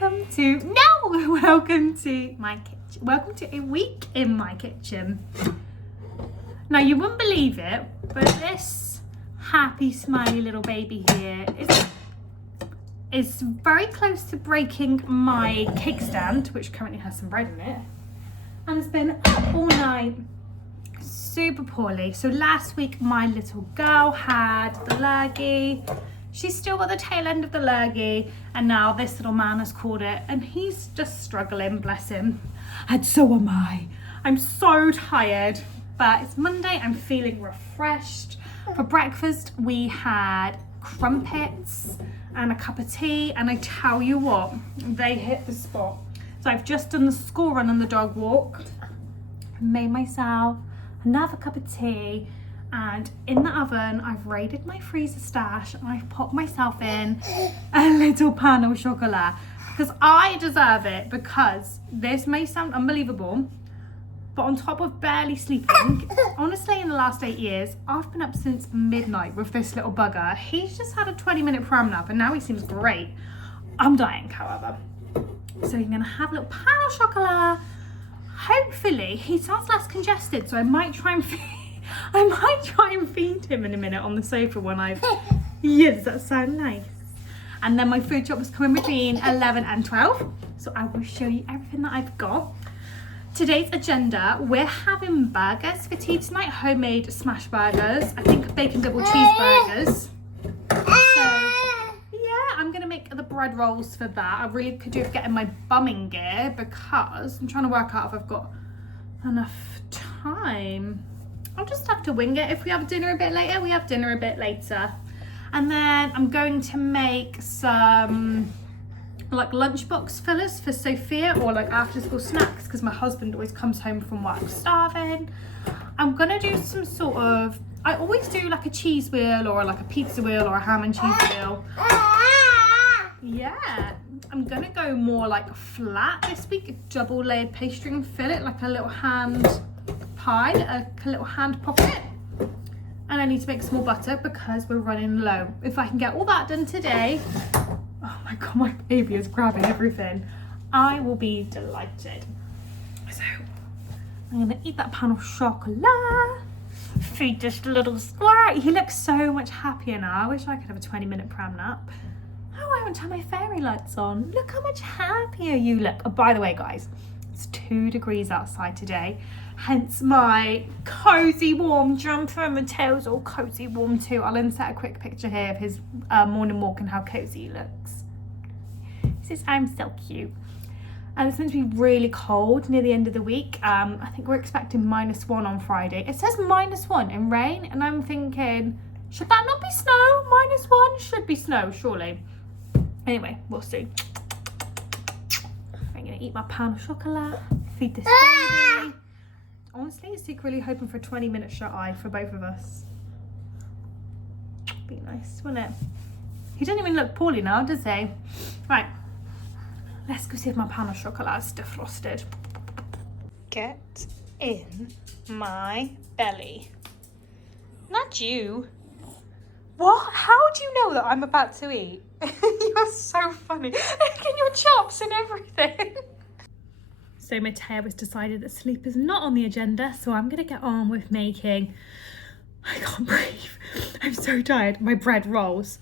welcome to my kitchen. Welcome to a week in my kitchen. Now you wouldn't believe it, but this happy smiley little baby here is very close to breaking my cake stand, which currently has some bread in it, and it's been up all night super poorly. So last week my little girl had the lurgy. She's still got the tail end of the lurgy, and now this little man has caught it, and he's just struggling, bless him. And so am I. I'm so tired, but it's Monday. I'm feeling refreshed. For breakfast we had crumpets and a cup of tea, and I tell you what, they hit the spot. So I've just done the school run and the dog walk. I made myself another cup of tea, and in the oven I've raided my freezer stash and I've popped myself in a little pan au chocolat because I deserve it. Because this may sound unbelievable, but on top of barely sleeping, honestly in the last 8 years I've been up since midnight with this little bugger. He's just had a 20-minute pram nap and now he seems great. I'm dying, however. So you're gonna have a little pan au chocolat. Hopefully he sounds less congested, so I might try and feed him in a minute on the sofa when I've... Yeah, does that sound nice? And then my food shop is coming between 11 and 12, so I will show you everything that I've got. Today's agenda, we're having burgers for tea tonight, homemade smash burgers. I think bacon double cheeseburgers. So yeah, I'm gonna make the bread rolls for that. I really could do with getting my bumming gear because I'm trying to work out if I've got enough time. I'll just have to wing it. If we have dinner a bit later, we have dinner a bit later. And then I'm going to make some like lunchbox fillers for Sophia, or like after school snacks, because my husband always comes home from work starving. I'm gonna do some sort of, I always do like a cheese wheel or like a pizza wheel or a ham and cheese wheel. Yeah, I'm gonna go more like flat this week, a double layered pastry and fill it like a little hand pie, a little hand pocket. And I need to make some more butter because we're running low. If I can get all that done today, oh my god, my baby is grabbing everything, I will be delighted. So I'm gonna eat that pan au chocolat, feed this little squirrel. He looks so much happier now. I wish I could have a 20-minute pram nap. Oh, I haven't turned my fairy lights on. Look how much happier you look. Oh, by the way guys, it's 2 degrees outside today, hence my cozy warm jumper, and Matteo's all cozy warm too. I'll insert a quick picture here of his morning walk and how cozy he looks. He says, I'm so cute. And it's meant to be really cold near the end of the week. I think we're expecting -1 on Friday. It says -1 in rain, and I'm thinking, should that not be snow? -1 should be snow, surely. Anyway, we'll see. I'm gonna eat my pan au chocolat, feed this baby. Honestly, secretly hoping for a 20-minute shut-eye for both of us. Be nice, wouldn't it? He doesn't even look poorly now, does he? Right, let's go see if my pan au chocolat is defrosted. Get in my belly. Not you. What? How do you know that I'm about to eat? You're so funny. Look at your chops and everything. So Matteo has decided that sleep is not on the agenda, so I'm gonna get on with making, I can't breathe, I'm so tired, my bread rolls.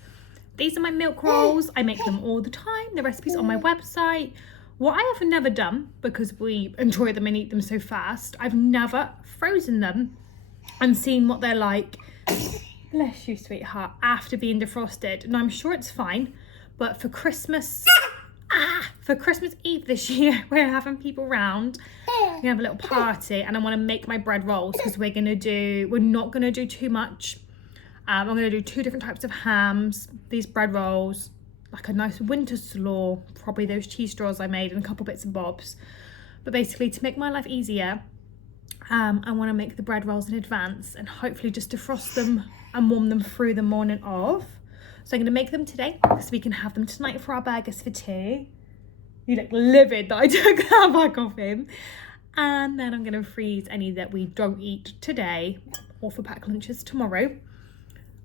These are my milk rolls. I make them all the time. The recipe's on my website. What I have never done, because we enjoy them and eat them so fast, I've never frozen them and seen what they're like, bless you sweetheart, after being defrosted. And I'm sure it's fine, but for Christmas Eve this year, we're having people round. We're gonna have a little party, and I want to make my bread rolls because we're not gonna do too much. I'm gonna do 2 different types of hams, these bread rolls, like a nice winter slaw, probably those cheese straws I made, and a couple bits and bobs. But basically, to make my life easier, I want to make the bread rolls in advance and hopefully just defrost them and warm them through the morning of. So I'm going to make them today so we can have them tonight for our burgers for tea. You look livid that I took that back off him. And then I'm going to freeze any that we don't eat today or for packed lunches tomorrow.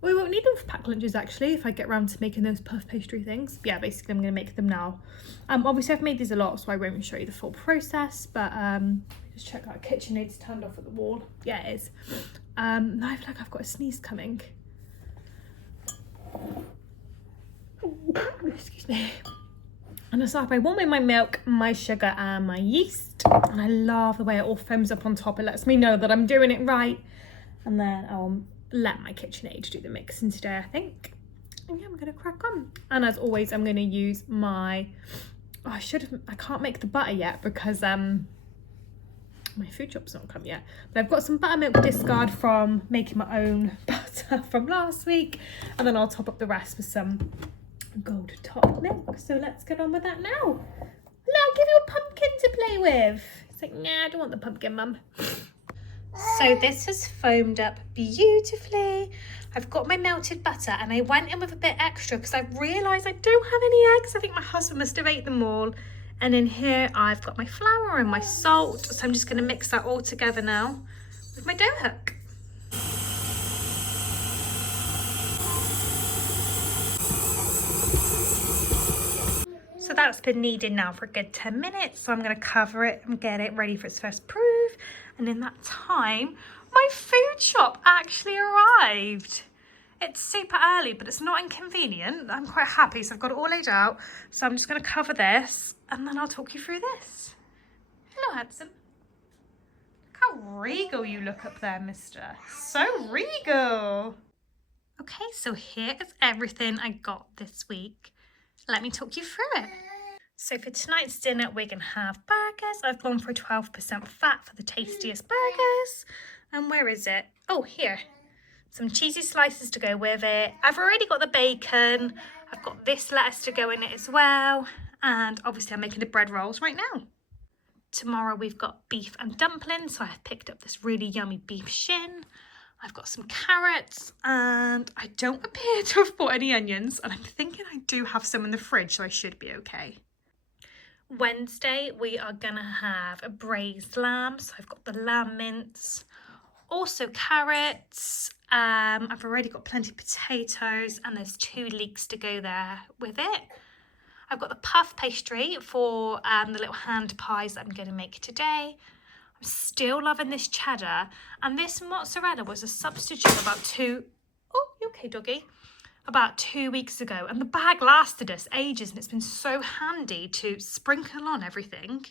We won't need them for packed lunches actually if I get around to making those puff pastry things. Yeah, basically I'm going to make them now. Obviously I've made these a lot, so I won't show you the full process, but just check out KitchenAid's turned off at the wall. Yeah, it is. Now I feel like I've got a sneeze coming. Excuse me. And I start by warming my milk, my sugar and my yeast. And I love the way it all foams up on top. It lets me know that I'm doing it right. And then I'll let my KitchenAid do the mixing today, I think. And yeah, I'm gonna crack on. And as always, I'm gonna use my, I can't make the butter yet because my food shop's not come yet. But I've got some buttermilk discard from making my own butter from last week. And then I'll top up the rest with some gold top milk. So let's get on with that now. I'll give you a pumpkin to play with. It's like, nah, I don't want the pumpkin, Mum. So this has foamed up beautifully. I've got my melted butter and I went in with a bit extra because I realised I don't have any eggs. I think my husband must have ate them all. And in here I've got my flour and my salt. So I'm just going to mix that all together now with my dough hook. So that's been kneading now for a good 10 minutes. So I'm going to cover it and get it ready for its first proof. And in that time, my food shop actually arrived. It's super early, but it's not inconvenient. I'm quite happy, so I've got it all laid out. So I'm just going to cover this and then I'll talk you through this. Hello, handsome. Look how regal you look up there, mister. So regal. Okay, so here is everything I got this week. Let me talk you through it. So for tonight's dinner, we're going to have burgers. I've gone for 12% fat for the tastiest burgers. And where is it? Oh, here. Some cheesy slices to go with it. I've already got the bacon. I've got this lettuce to go in it as well. And obviously I'm making the bread rolls right now. Tomorrow we've got beef and dumplings. So I've picked up this really yummy beef shin. I've got some carrots and I don't appear to have bought any onions. And I'm thinking I do have some in the fridge, so I should be okay. Wednesday, we are gonna have a braised lamb. So I've got the lamb mince, also carrots. I've already got plenty of potatoes and there's 2 leeks to go there with it. I've got the puff pastry for the little hand pies that I'm gonna make today. I'm still loving this cheddar, and this mozzarella was a substitute about 2, oh, you okay, doggy? About 2 weeks ago, and the bag lasted us ages and it's been so handy to sprinkle on everything.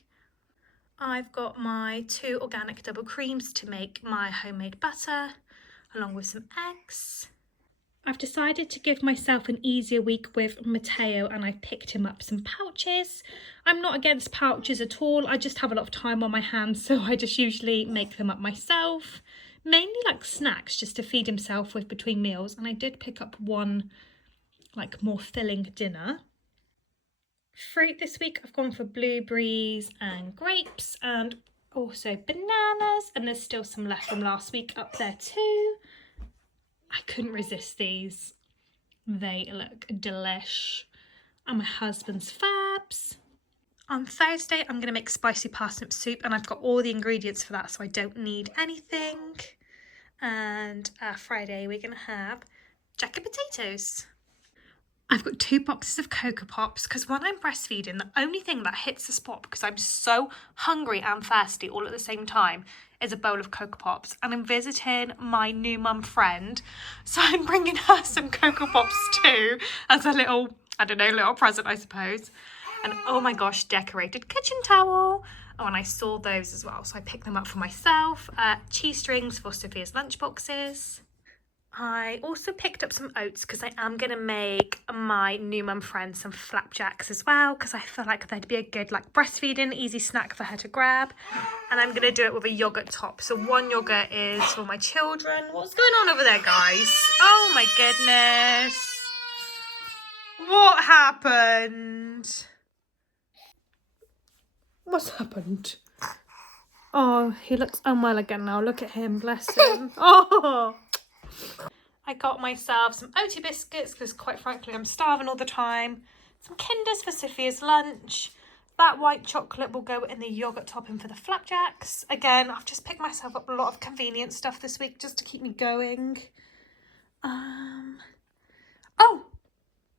I've got my 2 organic double creams to make my homemade butter, along with some eggs. I've decided to give myself an easier week with Matteo and I've picked him up some pouches. I'm not against pouches at all, I just have a lot of time on my hands, so I just usually make them up myself. Mainly like snacks just to feed himself with between meals, and I did pick up one like more filling dinner. Fruit this week I've gone for blueberries and grapes and also bananas, and there's still some left from last week up there too. I couldn't resist these. They look delish. And my husband's fabs. On Thursday I'm going to make spicy parsnip soup and I've got all the ingredients for that, so I don't need anything. And Friday we're going to have jacket potatoes. I've got 2 boxes of Cocoa Pops because when I'm breastfeeding, the only thing that hits the spot because I'm so hungry and thirsty all at the same time is a bowl of Cocoa Pops. And I'm visiting my new mum friend, so I'm bringing her some Cocoa Pops too as a little, I don't know, little present I suppose. And oh my gosh, decorated kitchen towel. Oh, and I saw those as well, so I picked them up for myself. Cheese strings for Sophia's lunchboxes. I also picked up some oats because I am going to make my new mum friend some flapjacks as well, because I feel like they'd be a good like breastfeeding easy snack for her to grab. And I'm going to do it with a yogurt top. So one yogurt is for my children. What's going on over there, guys? Oh my goodness. What happened? What's happened? Oh, he looks unwell again now. Look at him, bless him. Oh, I got myself some Oatly biscuits because quite frankly I'm starving all the time. Some Kinders for Sophia's lunch. That white chocolate will go in the yogurt topping for the flapjacks. Again, I've just picked myself up a lot of convenient stuff this week just to keep me going. Oh,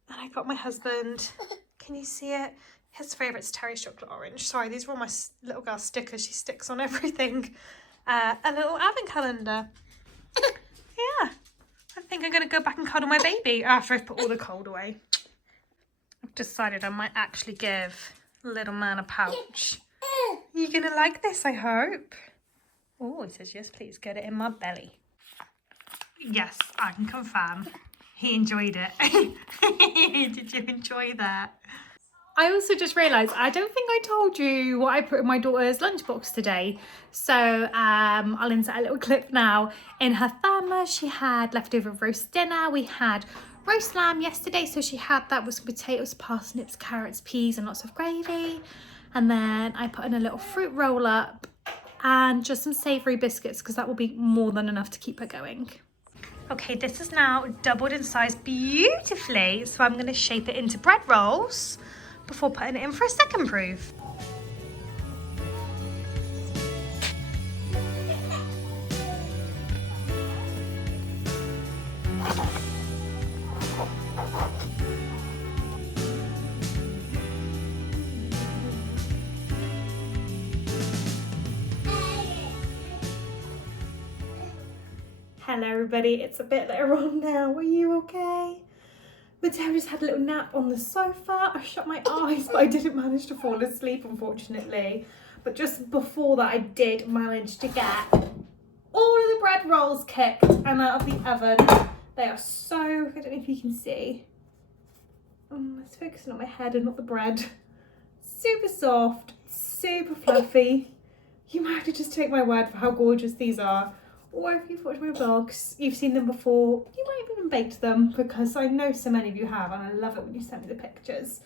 and I got my husband, can you see it? His favourite's Terry's chocolate orange. Sorry, these are all my little girl stickers she sticks on everything. A little advent calendar. Yeah, I think I'm going to go back and cuddle my baby after I've put all the cold away. I've decided I might actually give little man a pouch. You're going to like this, I hope. Oh, he says, yes, please, get it in my belly. Yes, I can confirm. He enjoyed it. Did you enjoy that? I also just realised I don't think I told you what I put in my daughter's lunchbox today. So I'll insert a little clip now. In her thermos, she had leftover roast dinner. We had roast lamb yesterday, so she had that with some potatoes, parsnips, carrots, peas and lots of gravy. And then I put in a little fruit roll up and just some savoury biscuits because that will be more than enough to keep her going. Okay, this is now doubled in size beautifully, so I'm going to shape it into bread rolls before putting it in for a second proof. Hello everybody, it's a bit later on now. Are you okay? Mateo just had a little nap on the sofa. I shut my eyes, but I didn't manage to fall asleep, unfortunately. But just before that, I did manage to get all of the bread rolls kicked and out of the oven. They are so, I don't know if you can see. It's focusing on my head and not the bread. Super soft, super fluffy. You might have to just take my word for how gorgeous these are. Or if you've watched my vlogs, you've seen them before, you might have even baked them because I know so many of you have and I love it when you send me the pictures.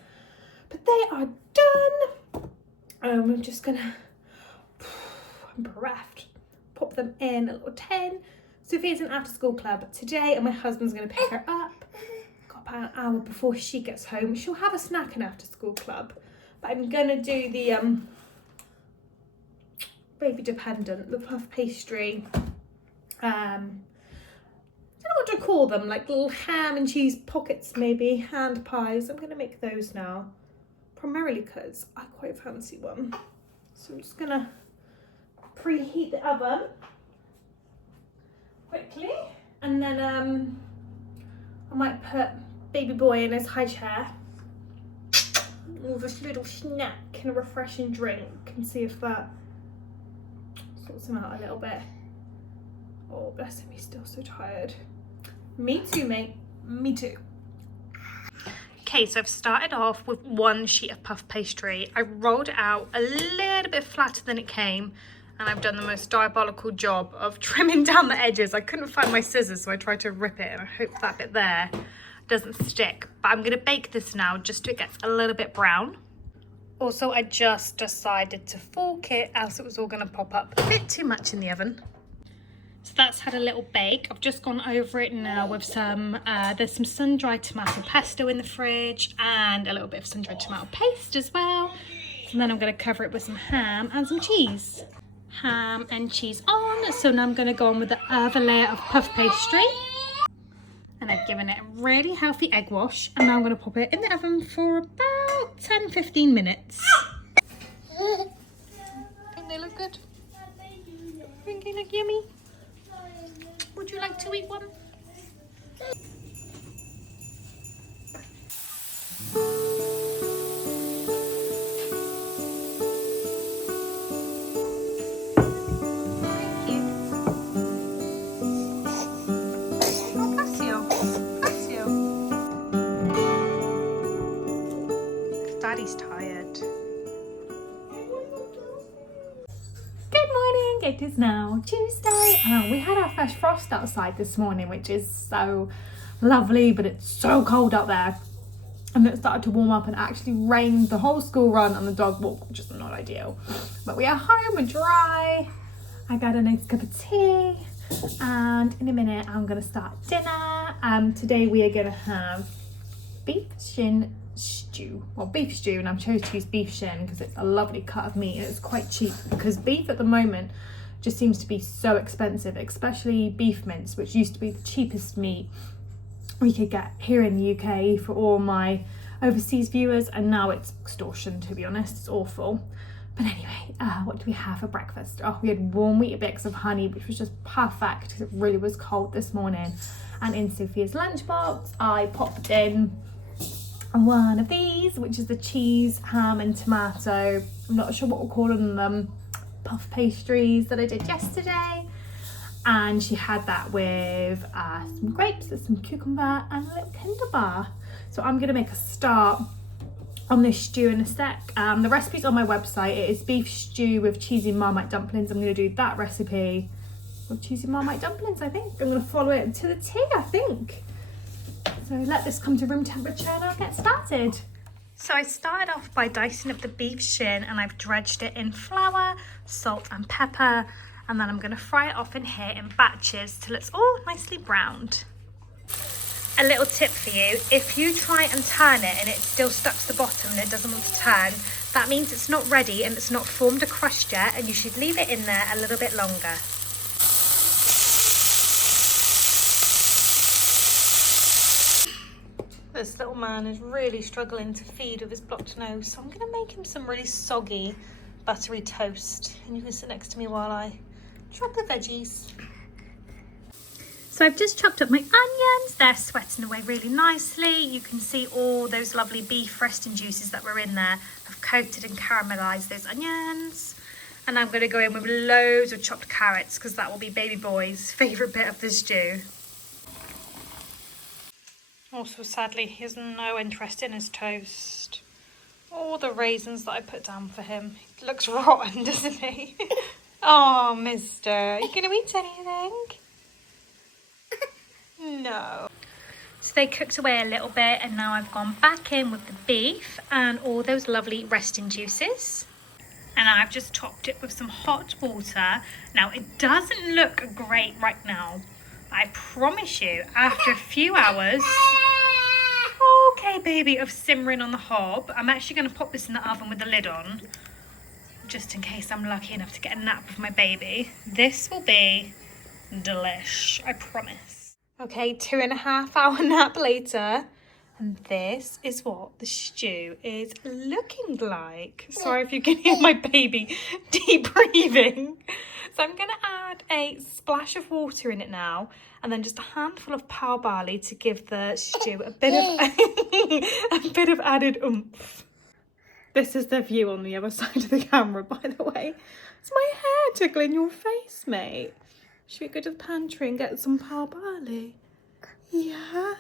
But they are done. I'm just gonna, I'm bereft, pop them in a little tin. Sophia's an after school club today and my husband's gonna pick her up. Got about an hour before she gets home. She'll have a snack in after school club. But I'm gonna do the baby dependent, the puff pastry. I don't know what to call them, like little ham and cheese pockets maybe, hand pies. I'm going to make those now, primarily because I quite fancy one. So I'm just going to preheat the oven quickly and then I might put baby boy in his high chair with this little snack and a refreshing drink and see if that sorts him out a little bit. Oh, bless him, he's still so tired. Me too, mate. Me too. Okay, so I've started off with one sheet of puff pastry. I rolled it out a little bit flatter than it came, and I've done the most diabolical job of trimming down the edges. I couldn't find my scissors, so I tried to rip it, and I hope that bit there doesn't stick. But I'm gonna bake this now just so it gets a little bit brown. Also, I just decided to fork it, else it was all gonna pop up a bit too much in the oven. So that's had a little bake. I've just gone over it now with some, there's some sun-dried tomato pesto in the fridge and a little bit of sun-dried tomato paste as well. And then I'm going to cover it with some ham and some cheese. Ham and cheese on. So now I'm going to go on with the other layer of puff pastry. And I've given it a really healthy egg wash. And now I'm going to pop it in the oven for about 10-15 minutes. Think they look good? Think they look yummy? Would you like to eat one? Daddy's tired. Good morning, it is now Tuesday. We had our first frost outside this morning, which is so lovely, but it's so cold out there. And it started to warm up and actually rained the whole school run and the dog walk, which is not ideal. But we are home, we're dry. I got a nice cup of tea. And in a minute, I'm gonna start dinner. Today we are gonna have beef shin stew, well, beef stew, and I've chose to use beef shin because it's a lovely cut of meat and it's quite cheap because beef at the moment just seems to be so expensive, especially beef mince, which used to be the cheapest meat we could get here in the UK for all my overseas viewers, and now it's extortion, to be honest. It's awful. But anyway, what do we have for breakfast? Oh, we had warm Weetabix of honey, which was just perfect because it really was cold this morning. And in Sophia's lunchbox, I popped in one of these, which is the cheese, ham and tomato, I'm not sure what we're calling them, puff pastries that I did yesterday. And she had that with some grapes, some cucumber and a little Kinder bar. So I'm gonna make a start on this stew in a sec. The recipe's on my website. It is beef stew with cheesy Marmite dumplings. I'm gonna do that recipe with cheesy Marmite dumplings, I think. I'm gonna follow it to the T, I think. So let this come to room temperature and I'll get started. So I started off by dicing up the beef shin, and I've dredged it in flour, salt and pepper, and then I'm gonna fry it off in here in batches till it's all nicely browned. A little tip for you, if you try and turn it and it's still stuck to the bottom and it doesn't want to turn, that means it's not ready and it's not formed a crust yet, and you should leave it in there a little bit longer. This little man is really struggling to feed with his blocked nose, so I'm going to make him some really soggy, buttery toast, and you can sit next to me while I chop the veggies. So I've just chopped up my onions. They're sweating away really nicely. You can see all those lovely beef resting juices that were in there. I've coated and caramelised those onions. And I'm going to go in with loads of chopped carrots because that will be baby boy's favourite bit of the stew. Also, sadly, he has no interest in his toast. All the raisins that I put down for him. He looks rotten, doesn't he? Oh, mister, are you going to eat anything? No. So they cooked away a little bit, and now I've gone back in with the beef and all those lovely resting juices. And I've just topped it with some hot water. Now, it doesn't look great right now. I promise you, after a few hours, okay baby, of simmering on the hob, I'm actually going to pop this in the oven with the lid on, just in case I'm lucky enough to get a nap with my baby. This will be delish, I promise. Okay, 2.5 hour nap later, and this is what the stew is looking like. Sorry if you can hear my baby deep breathing. So I'm going to add a splash of water in it now, and then just a handful of pearl barley to give the stew a bit of added oomph. This is the view on the other side of the camera, by the way. Is my hair tickling your face, mate? Should we go to the pantry and get some pearl barley? Yeah? I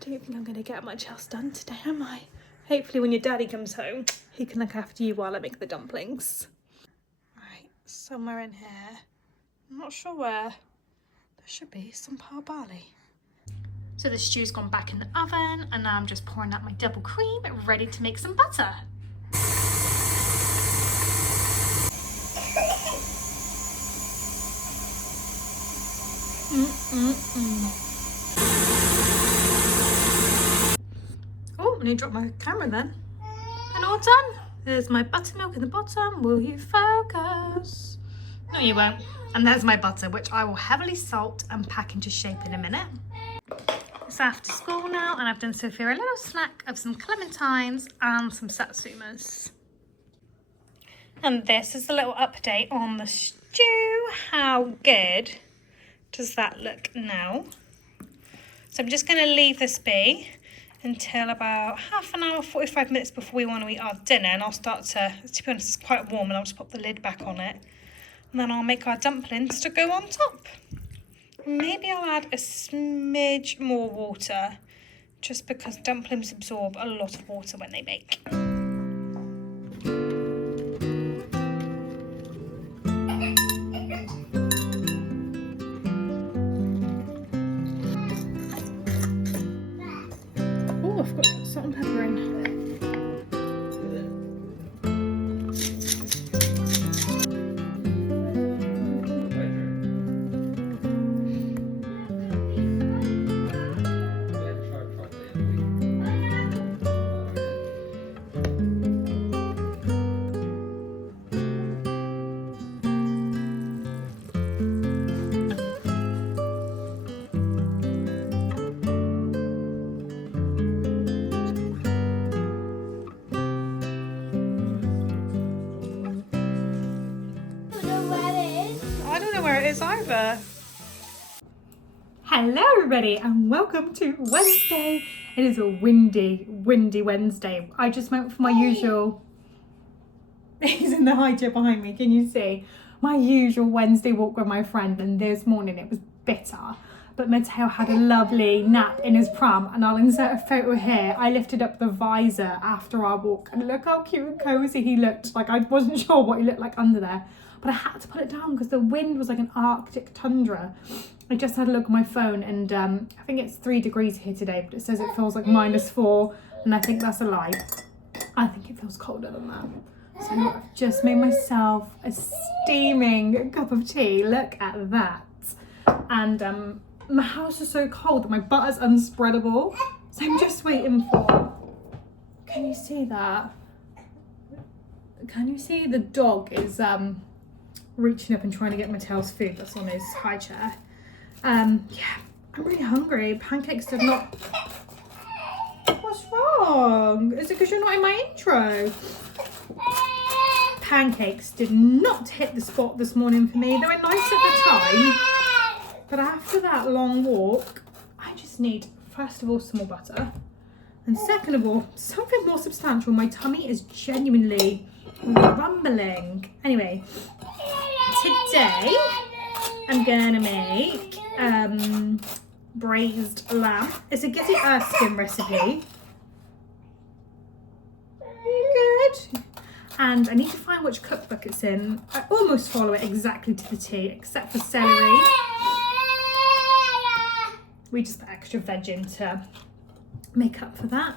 don't think I'm going to get much else done today, am I? Hopefully when your daddy comes home, he can look after you while I make the dumplings. Right, somewhere in here, I'm not sure where, there should be some pearl barley. So the stew's gone back in the oven, and now I'm just pouring out my double cream, ready to make some butter. Oh, I need to drop my camera then. And all done. There's my buttermilk in the bottom. Will you focus? No, you won't. And there's my butter, which I will heavily salt and pack into shape in a minute. It's after school now, and I've done Sophia a little snack of some clementines and some satsumas. And this is a little update on the stew. How good does that look now? So I'm just going to leave this be until about half an hour, 45 minutes before we want to eat our dinner, and I'll start to be honest, it's quite warm, and I'll just pop the lid back on it, and then I'll make our dumplings to go on top. Maybe I'll add a smidge more water, just because dumplings absorb a lot of water when they bake. Oh, I've got salt and pepper in. don't know where it is either. Hello everybody and welcome to Wednesday. It is a windy Wednesday. I just went for my usual, he's in the high chair behind me, can you see? My usual Wednesday walk with my friend, and this morning it was bitter. But Matteo had a lovely nap in his pram, and I'll insert a photo here. I lifted up the visor after our walk and look how cute and cozy he looked. Like I wasn't sure what he looked like under there, but I had to put it down because the wind was like an Arctic tundra. I just had a look at my phone and I think it's 3 degrees here today, but it says it feels like -4, and I think that's a lie. I think it feels colder than that. So I've just made myself a steaming cup of tea. Look at that. And my house is so cold that my butter's unspreadable. So I'm just waiting for, can you see that? Can you see the dog is reaching up and trying to get Mattel's food that's on his high chair. Yeah, I'm really hungry. Pancakes did not... What's wrong? Is it because you're not in my intro? Pancakes did not hit the spot this morning for me. They were nice at the time, but after that long walk, I just need, first of all, some more butter, and second of all, something more substantial. My tummy is genuinely rumbling. Anyway, today I'm gonna make braised lamb. It's a Gizzy Erskine recipe. Good. And I need to find which cookbook it's in. I almost follow it exactly to the T, except for celery. We just put extra veg in to make up for that.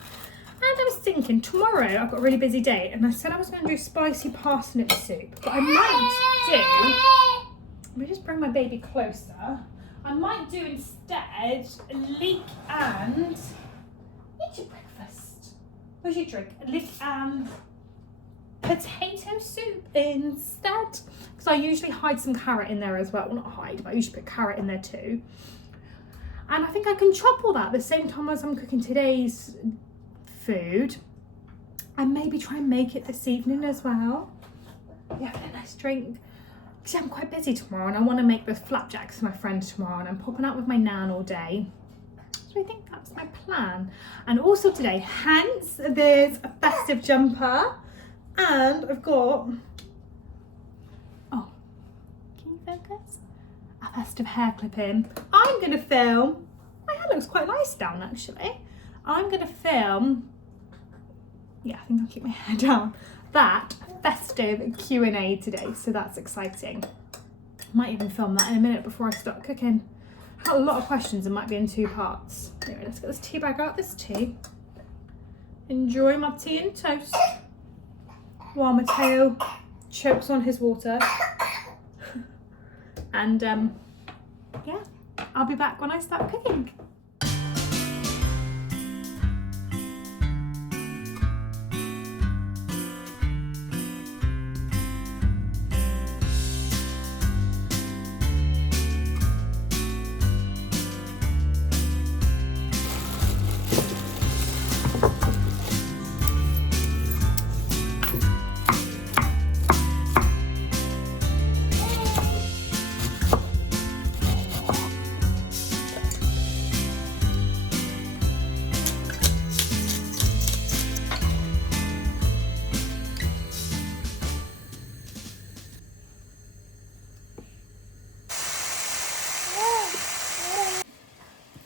And I was thinking, tomorrow I've got a really busy day, and I said I was going to do spicy parsnip soup, but I might do, let me just bring my baby closer. I might do instead leek and, eat your breakfast. What's your drink? Leek and potato soup instead, because I usually hide some carrot in there as well. Well, not hide, but I usually put carrot in there too. And I think I can chop all that at the same time as I'm cooking today's food, and maybe try and make it this evening as well. Yeah, a nice drink. Because I'm quite busy tomorrow, and I want to make the flapjacks for my friend tomorrow, and I'm popping out with my nan all day. So I think that's my plan. And also today, hence there's a festive jumper. And I've got, oh, can you focus? A festive hair clipping. I'm going to film, my hair looks quite nice down actually. I'm going to film, yeah, I think I'll keep my hair down, that festive Q&A today. So that's exciting. Might even film that in a minute before I start cooking. I've got a lot of questions, it might be in 2 parts. Anyway, let's get this tea bag out, this tea. Enjoy my tea and toast while Matteo chokes on his water. And yeah, I'll be back when I start cooking.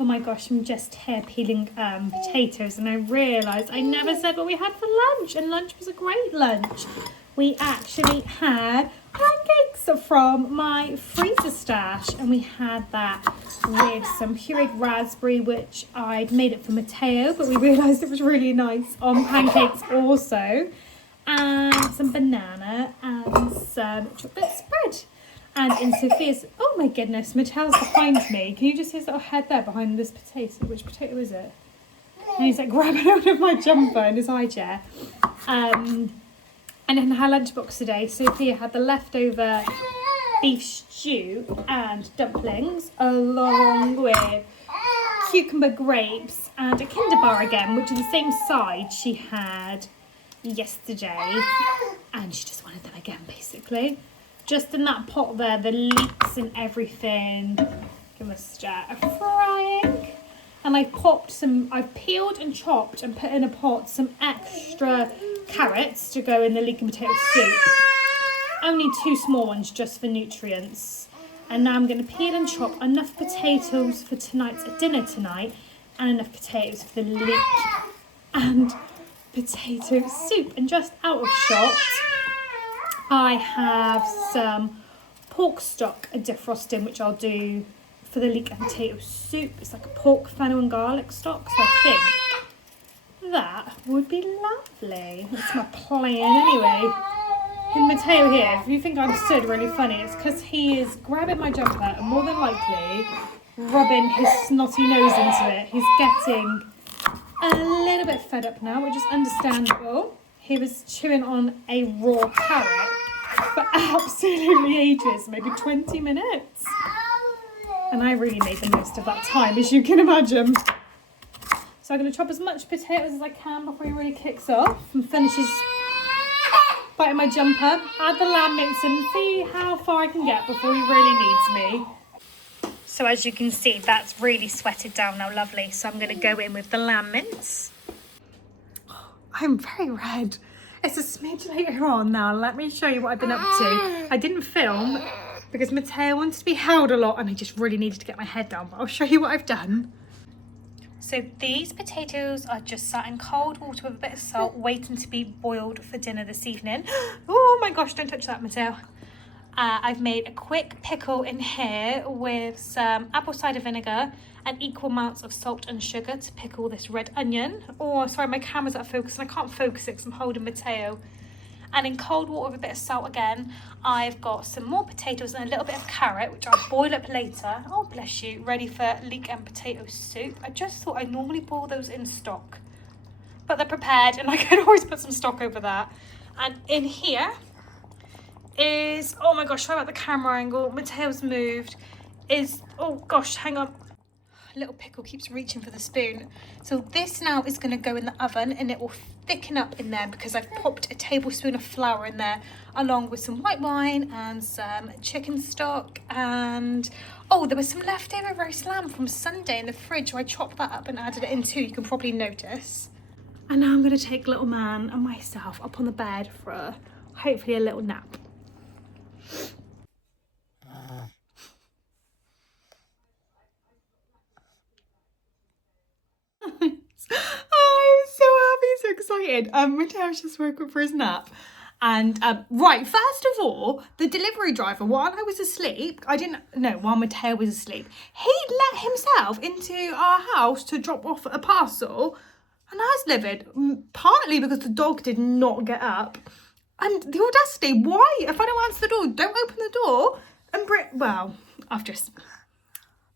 Oh my gosh, I'm just here peeling potatoes, and I realised I never said what we had for lunch, and lunch was a great lunch. We actually had pancakes from my freezer stash, and we had that with some pureed raspberry, which I'd made it for Matteo, but we realised it was really nice on pancakes also, and some banana and some chocolate spread. And in Sophia's, oh my goodness, Mattel's behind me. Can you just see his little head there behind this potato? Which potato is it? And he's like grabbing out of my jumper in his high chair. And in her lunchbox today, Sophia had the leftover beef stew and dumplings, along with cucumber grapes and a Kinder Bar again, which is the same side she had yesterday. And she just wanted them again, basically. Just in that pot there, the leeks and everything. Give them a stir of frying. And I've peeled and chopped and put in a pot some extra carrots to go in the leek and potato soup. Only 2 small ones just for nutrients. And now I'm going to peel and chop enough potatoes for tonight's dinner tonight and enough potatoes for the leek and potato soup. And just out of shot, I have some pork stock defrosting, which I'll do for the leek and potato soup. It's like a pork, fennel and garlic stock, so I think that would be lovely. That's my plan anyway. And Matteo here, if you think I'm stood really funny, it's because he is grabbing my jumper and more than likely rubbing his snotty nose into it. He's getting a little bit fed up now, which is understandable. He was chewing on a raw carrot for absolutely ages, maybe 20 minutes. And I really made the most of that time, as you can imagine. So I'm going to chop as much potatoes as I can before he really kicks off and finishes biting my jumper. Add the lamb mince and see how far I can get before he really needs me. So as you can see, that's really sweated down now, lovely. So I'm going to go in with the lamb mince. I'm very red. It's a smidge later on now. Let me show you what I've been up to. I didn't film because Matteo wanted to be held a lot and I just really needed to get my head down. But I'll show you what I've done. So these potatoes are just sat in cold water with a bit of salt, waiting to be boiled for dinner this evening. Oh my gosh, don't touch that, Matteo. I've made a quick pickle in here with some apple cider vinegar and equal amounts of salt and sugar to pickle this red onion. Oh, sorry, my camera's out of focus and I can't focus it because I'm holding Matteo. And in cold water with a bit of salt again, I've got some more potatoes and a little bit of carrot, which I'll boil up later. Oh, bless you, ready for leek and potato soup. I just thought I normally boil those in stock, but they're prepared and I can always put some stock over that. And in here is, oh my gosh, sorry about the camera angle, Matteo's moved, oh gosh, hang on. Little pickle keeps reaching for the spoon. So this now is going to go in the oven and it will thicken up in there because I've popped a tablespoon of flour in there along with some white wine and some chicken stock, and oh, there was some leftover roast lamb from Sunday in the fridge, so I chopped that up and added it in too, you can probably notice. And now I'm going to take little man and myself up on the bed for hopefully a little nap. Oh, I'm so happy, so excited. Matteo's just woke up for his nap. And right, first of all, the delivery driver, while I was asleep, while Matteo was asleep, he let himself into our house to drop off a parcel. And I was livid, partly because the dog did not get up. And the audacity, why? If I don't answer the door, don't open the door. And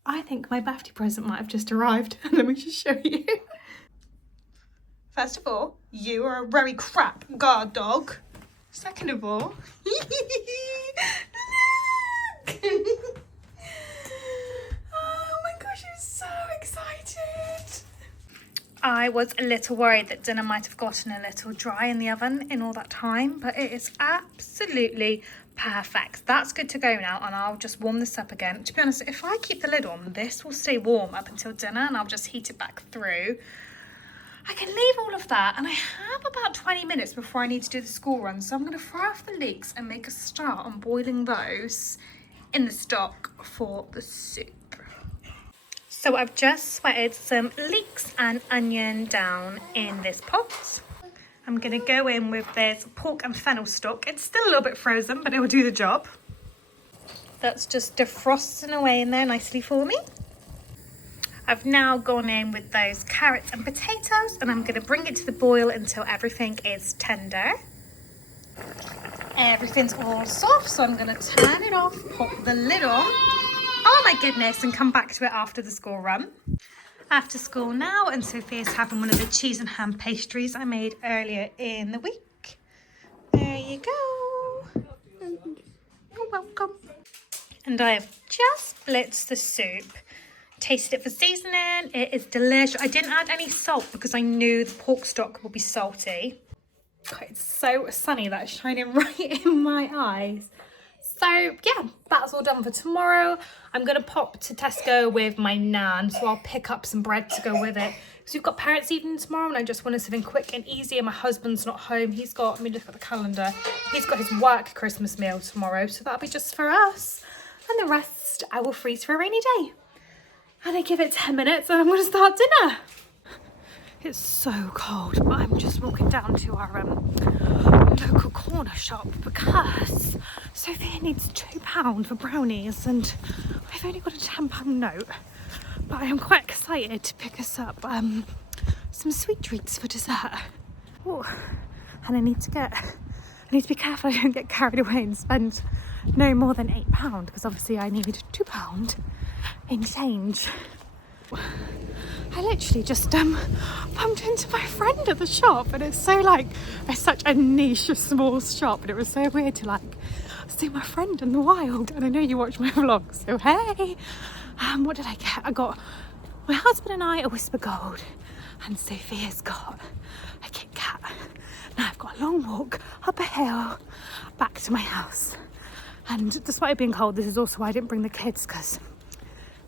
I think my birthday present might have just arrived. Let me just show you. First of all, you are a very crap guard dog. Second of all, look! Oh my gosh, I'm so excited. I was a little worried that dinner might have gotten a little dry in the oven in all that time, but it is absolutely perfect. That's good to go now, and I'll just warm this up again. To be honest, if I keep the lid on, this will stay warm up until dinner and I'll just heat it back through. I can leave all of that, and I have about 20 minutes before I need to do the school run, so I'm going to fry off the leeks and make a start on boiling those in the stock for the soup. So I've just sweated some leeks and onion down in this pot. I'm going to go in with this pork and fennel stock. It's still a little bit frozen, but it will do the job. That's just defrosting away in there nicely for me. I've now gone in with those carrots and potatoes, and I'm going to bring it to the boil until everything is tender. Everything's all soft, so I'm going to turn it off, pop the lid on. Oh my goodness, and come back to it after the school run. After school now, and Sophia's having one of the cheese and ham pastries I made earlier in the week. There you go. You're welcome. And I have just blitzed the soup. Tasted it for seasoning. It is delicious. I didn't add any salt because I knew the pork stock would be salty. God, it's so sunny, that's shining right in my eyes. So yeah, that's all done for tomorrow. I'm gonna pop to Tesco with my nan, so I'll pick up some bread to go with it. So we've got parents' evening tomorrow and I just wanted something quick and easy, and my husband's not home. He's got, let me look at the calendar, he's got his work Christmas meal tomorrow, so that'll be just for us. And the rest I will freeze for a rainy day. And I give it 10 minutes and I'm gonna start dinner. It's so cold, but I'm just walking down to our local corner shop because Sophia needs £2 for brownies and I've only got a £10 note. But I am quite excited to pick us up some sweet treats for dessert. Ooh. And I need to be careful I don't get carried away and spend no more than £8 because obviously I need £2 in change. I literally just bumped into my friend at the shop, and it's so like, it's such a niche small shop, and it was so weird to like see my friend in the wild. And I know you watch my vlog, so hey. What did I get? I got my husband and I a Whisper Gold, and Sophia's got a Kit Kat. Now I've got a long walk up a hill back to my house, and despite it being cold, this is also why I didn't bring the kids, because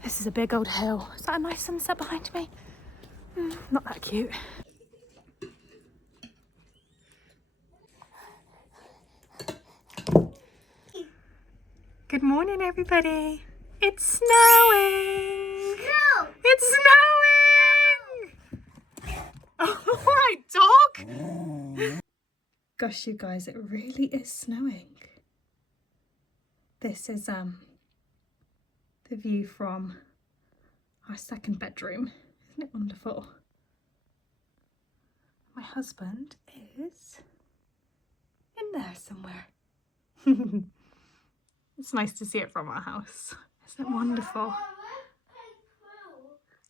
this is a big old hill. Is that a nice sunset behind me? Not that cute. Good morning, everybody. It's snowing. No. It's snowing. All right, dog. Gosh, you guys, it really is snowing. This is the view from our second bedroom. Isn't it wonderful? My husband is in there somewhere. It's nice to see it from our house. Isn't it wonderful?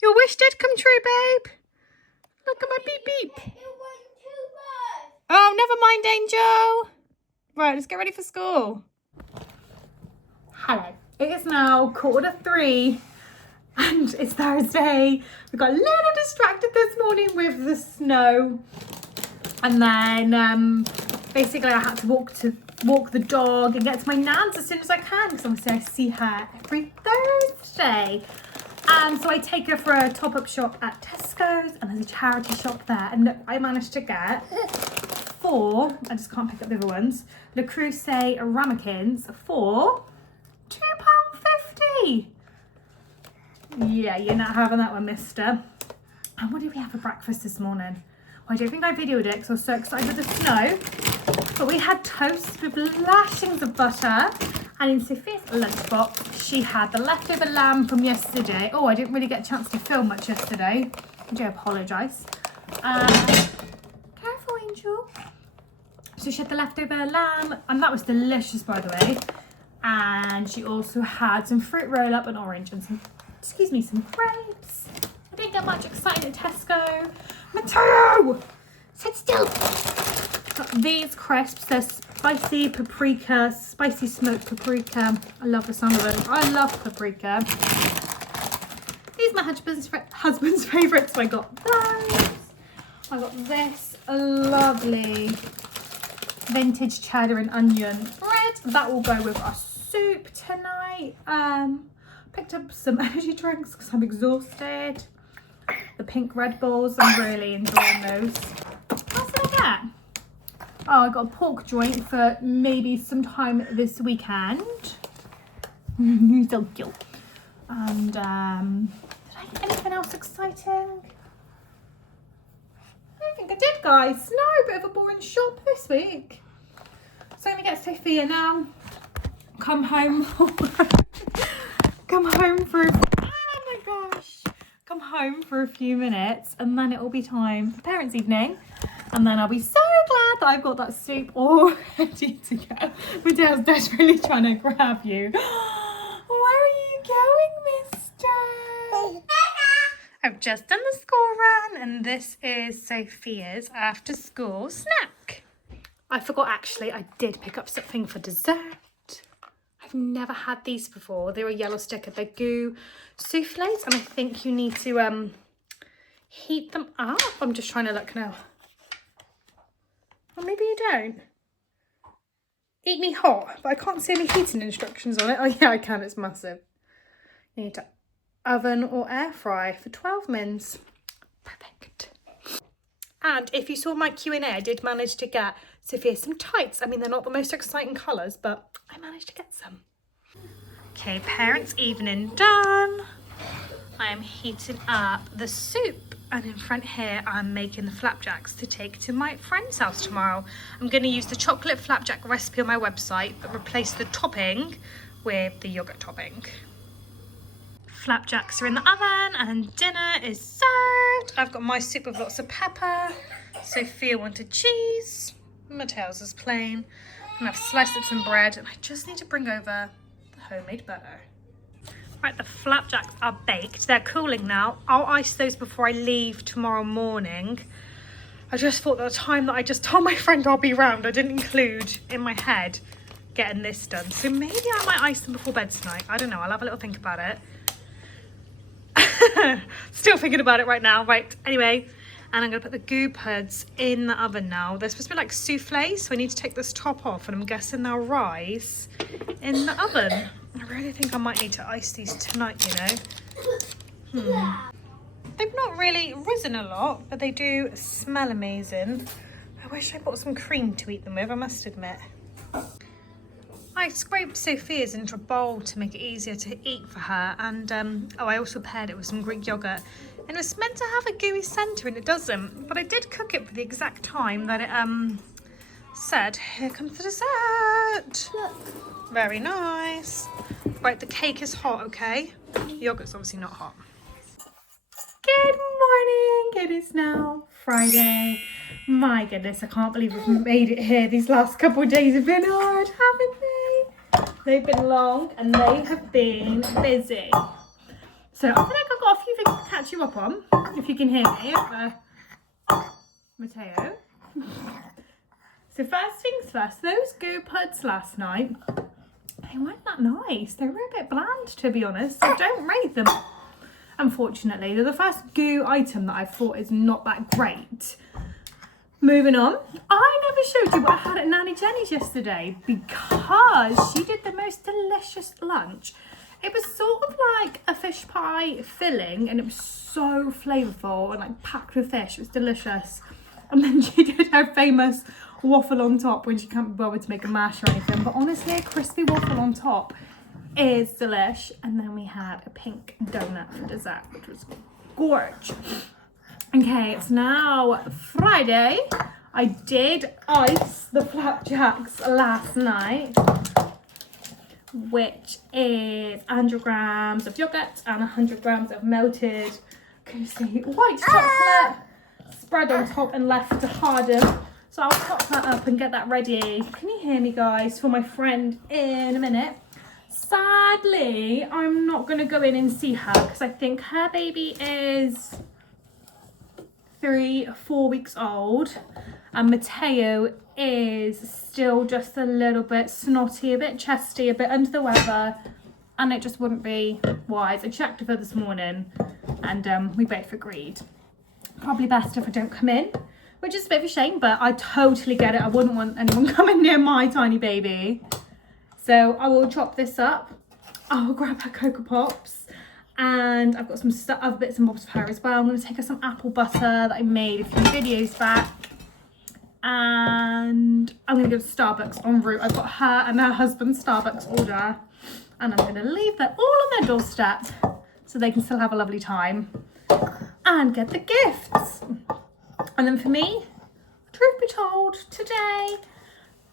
Your wish did come true, babe. Look at my beep beep. Oh, never mind, Angel. Right, let's get ready for school. Hello. It is now 3:15 and it's Thursday. We got a little distracted this morning with the snow, and then basically I had to walk the dog and get to my nan's as soon as I can, because obviously I see her every Thursday. And so I take her for a top-up shop at Tesco's, and there's a charity shop there, and look, I managed to get 4, I just can't pick up the other ones, Le Creuset ramekins for £2.50. Yeah, you're not having that one, mister. And what did we have for breakfast this morning? Well, I don't think I videoed it because I was so excited with the snow. But we had toast with lashings of butter. And in Sophia's lunchbox, she had the leftover lamb from yesterday. Oh, I didn't really get a chance to film much yesterday. I do apologise. Careful, Angel. So she had the leftover lamb, and that was delicious, by the way. And she also had some fruit roll-up and orange and some grapes. I didn't get much excited at Tesco. Mateo! Sit still! Got these crisps, they're spicy paprika, spicy smoked paprika. I love the sound of them. I love paprika. These are my husband's favourites, so I got those. I got this lovely vintage cheddar and onion bread. That will go with our soup tonight. Picked up some energy drinks because I'm exhausted. The pink Red Bulls, I'm really enjoying those. What else did I get? Oh, I got a pork joint for maybe sometime this weekend. So cute. And did I get anything else exciting? I don't think I did, guys. No, bit of a boring shop this week. So I'm gonna get Sophia now. Come home. Come home for come home for a few minutes, and then it will be time for parents' evening, and then I'll be so glad that I've got that soup all ready to go. Mateo's desperately trying to grab you. Where are you going, mister? I've just done the school run, and this is Sophia's after school snack. I forgot, actually, I did pick up something for dessert. I've never had these before. They're a yellow sticker. They're goo souffles, and I think you need to heat them up. I'm just trying to look now. Or maybe you don't. Eat me hot, but I can't see any heating instructions on it. Oh yeah, I can, it's massive. You need to oven or air fry for 12 mins. Perfect. And if you saw my Q&A, I did manage to get Sophia some tights. I mean, they're not the most exciting colours, but I managed to get some. Okay, parents' evening done. I am heating up the soup. And in front here, I'm making the flapjacks to take to my friend's house tomorrow. I'm going to use the chocolate flapjack recipe on my website, but replace the topping with the yoghurt topping. Flapjacks are in the oven and dinner is served. I've got my soup with lots of pepper. Sophia wanted cheese. Mateo's is plain. And I've sliced up some bread and I just need to bring over the homemade butter. Right, the flapjacks are baked. They're cooling now. I'll ice those before I leave tomorrow morning. I just thought at the time that I just told my friend I'll be round, I didn't include in my head getting this done. So maybe I might ice them before bed tonight. I don't know. I'll have a little think about it. Still thinking about it right now. Right, anyway. And I'm going to put the goo puds in the oven now. They're supposed to be like souffle, so I need to take this top off and I'm guessing they'll rise in the oven. I really think I might need to ice these tonight, you know. They've not really risen a lot, but they do smell amazing. I wish I bought some cream to eat them with, I must admit. I scraped Sophia's into a bowl to make it easier to eat for her. And I also paired it with some Greek yogurt. And it was meant to have a gooey centre and it doesn't. But I did cook it for the exact time that it said. Here comes the dessert. Look. Very nice. Right, the cake is hot, okay? The yogurt's obviously not hot. Good morning. It is now Friday. My goodness, I can't believe we've made it here. These last couple of days have been hard, haven't they? They've been long and they have been busy. So I feel like I've got a few things to catch you up on, if you can hear me, Mateo. So first things first, those goo puds last night, they weren't that nice. They were a bit bland, to be honest. So don't rate them, unfortunately. They're the first goo item that I thought is not that great. Moving on, I never showed you what I had at Nanny Jenny's yesterday because she did the most delicious lunch. It was sort of like a fish pie filling and it was so flavourful and like packed with fish. It was delicious. And then she did her famous waffle on top when she can't be bothered to make a mash or anything. But honestly, a crispy waffle on top is delish. And then we had a pink donut for dessert, which was gorgeous. Okay, it's now Friday. I did ice the flapjacks last night, which is 100 grams of yogurt and 100 grams of melted, can you see, white chocolate spread on top and left to harden. So I'll pop that up and get that ready. Can you hear me, guys? For my friend in a minute. Sadly, I'm not going to go in and see her because I think her baby is 3-4 weeks old and Mateo is still just a little bit snotty, a bit chesty, a bit under the weather, and it just wouldn't be wise. I checked with her this morning and we both agreed probably best if I don't come in, which is a bit of a shame, but I totally get it. I wouldn't want anyone coming near my tiny baby. So I will chop this up. I will grab her Cocoa Pops. And I've got some other bits and bobs for her as well. I'm going to take her some apple butter that I made a few videos back. And I'm going to go to Starbucks en route. I've got her and her husband's Starbucks order. And I'm going to leave them all on their doorstep so they can still have a lovely time. And get the gifts. And then for me, truth be told, today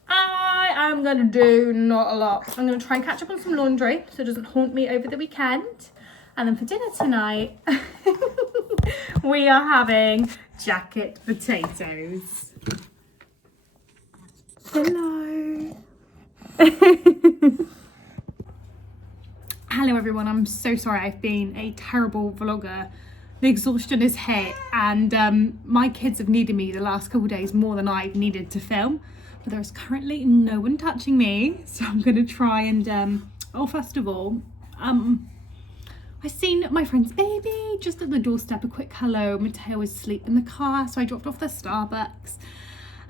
I am going to do not a lot. I'm going to try and catch up on some laundry so it doesn't haunt me over the weekend. And then for dinner tonight, we are having jacket potatoes. Hello. Hello everyone, I'm so sorry. I've been a terrible vlogger. The exhaustion is hit and my kids have needed me the last couple of days more than I've needed to film. But there is currently no one touching me. So I'm going to try and, first of all, I seen my friend's baby just at the doorstep. A quick hello. Mateo was asleep in the car, so I dropped off the Starbucks.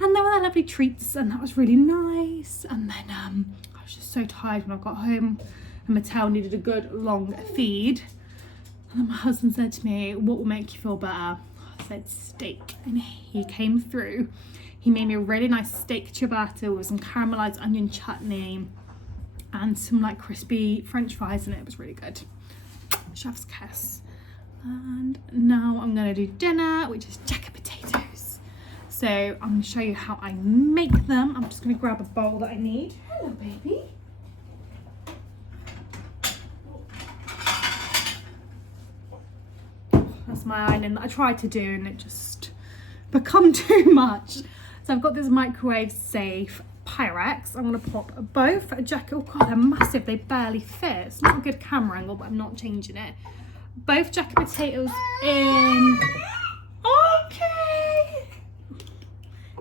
And there were their lovely treats, and that was really nice. And then I was just so tired when I got home, and Mattel needed a good long feed. And then my husband said to me, what will make you feel better? I said steak, and he came through. He made me a really nice steak ciabatta with some caramelized onion chutney and some like crispy French fries in it. It was really good. Chef's kiss. And now I'm gonna do dinner, which is jacket potatoes. So I'm gonna show you how I make them. I'm just gonna grab a bowl that I need. Hello, baby. That's my ironing that I tried to do and it just become too much. So I've got this microwave safe Pyrex. I'm going to pop both a jacket. Oh god, they're massive. They barely fit. It's not a good camera angle, but I'm not changing it. Both jacket potatoes in. Okay.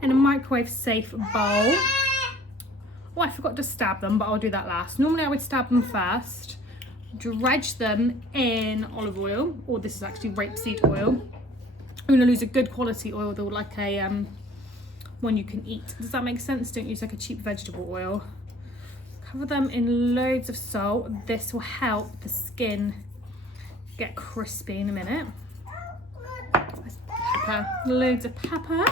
In a microwave safe bowl. Oh, I forgot to stab them, but I'll do that last. Normally I would stab them first. Dredge them in olive oil, or this is actually rapeseed oil. I'm going to use a good quality oil though, like a one you can eat. Does that make sense? Don't use like a cheap vegetable oil. Cover them in loads of salt. This will help the skin get crispy in a minute. Pepper, loads of pepper,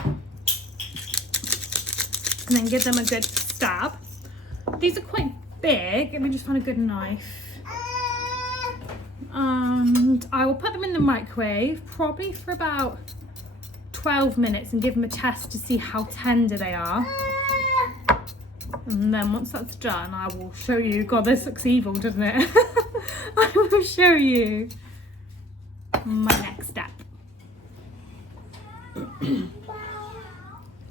and then give them a good stab. These are quite big. Let me just find a good knife. And I will put them in the microwave probably for about 12 minutes and give them a test to see how tender they are. And then once that's done, I will show you. God, this looks evil, doesn't it? I will show you my next step.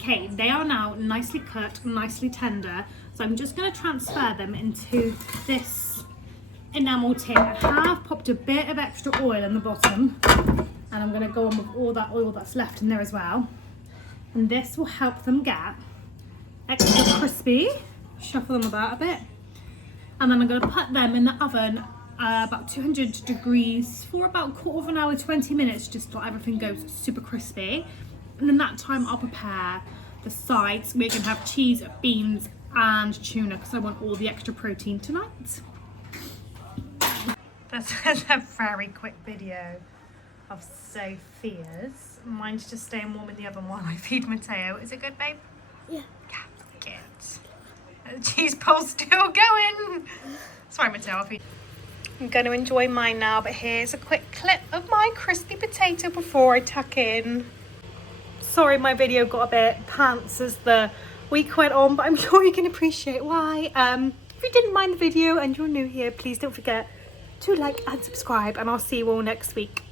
Okay, they are now nicely cut, nicely tender. So I'm just going to transfer them into this enamel tin. I have popped a bit of extra oil in the bottom, and I'm going to go on with all that oil that's left in there as well. And this will help them get extra crispy. Shuffle them about a bit. And then I'm going to put them in the oven about 200 degrees for about a quarter of an hour, 20 minutes, just so everything goes super crispy. And in that time I'll prepare the sides. We're going to have cheese, beans and tuna because I want all the extra protein tonight. This is a very quick video of Sophia's. Mine's just staying warm in the oven while I feed Matteo. Is it good, babe? Yeah. Yeah, good. The cheese pole's still going. Sorry, Matteo, I'll feed. I'm going to enjoy mine now, but here's a quick clip of my crispy potato before I tuck in. Sorry, my video got a bit pants as the week went on, but I'm sure you can appreciate why. If you didn't mind the video and you're new here, please don't forget to like and subscribe, and I'll see you all next week.